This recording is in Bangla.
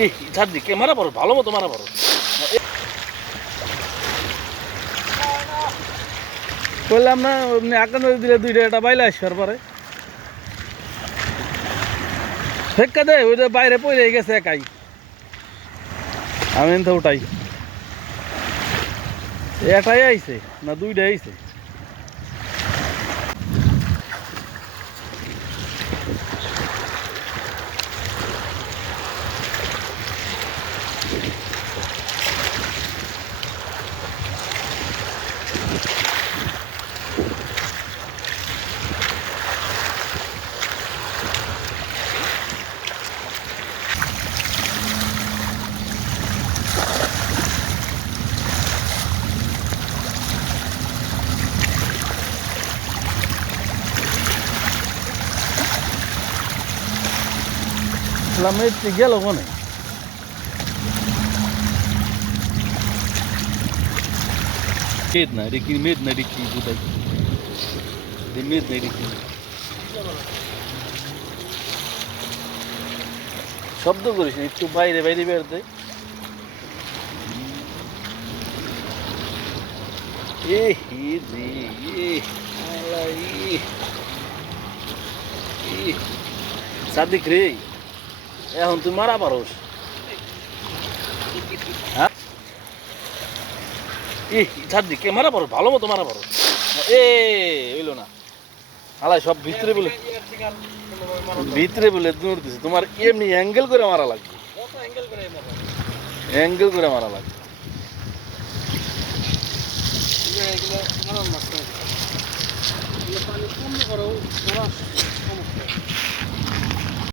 এই ছাড় কে মারা পড়ো, ভালো মতো মারা পড়ো। বললাম না এমনি আকান দিলে দুইটা একটা বাইলে আসবার পরে ফেক্কা দেয় ওই যে বাইরে পড়ে গেছে একাই, আমি তো ওটাই এটাই আইছে না দুইটা আইছে। গেল মনে মেদ না রেখি, মেদ না রেখি বুঝাই মেদ না রেখি শব্দ করিস না, একটু বাইরে বাইরে বেরোতে। সাদিক রে এখন তুই মারা পারোস, হ্যাঁ সাদিক কে মারা পারো, ভালো মতো মারা পারো। হইলো না আলাই সব ভিতরে বলে, ভিতরে বলে দৌড় দিছে, তোমার এমনি অ্যাঙ্গেল করে মারা লাগবে, অ্যাঙ্গেল করে মারা লাগবে। পানি কম করো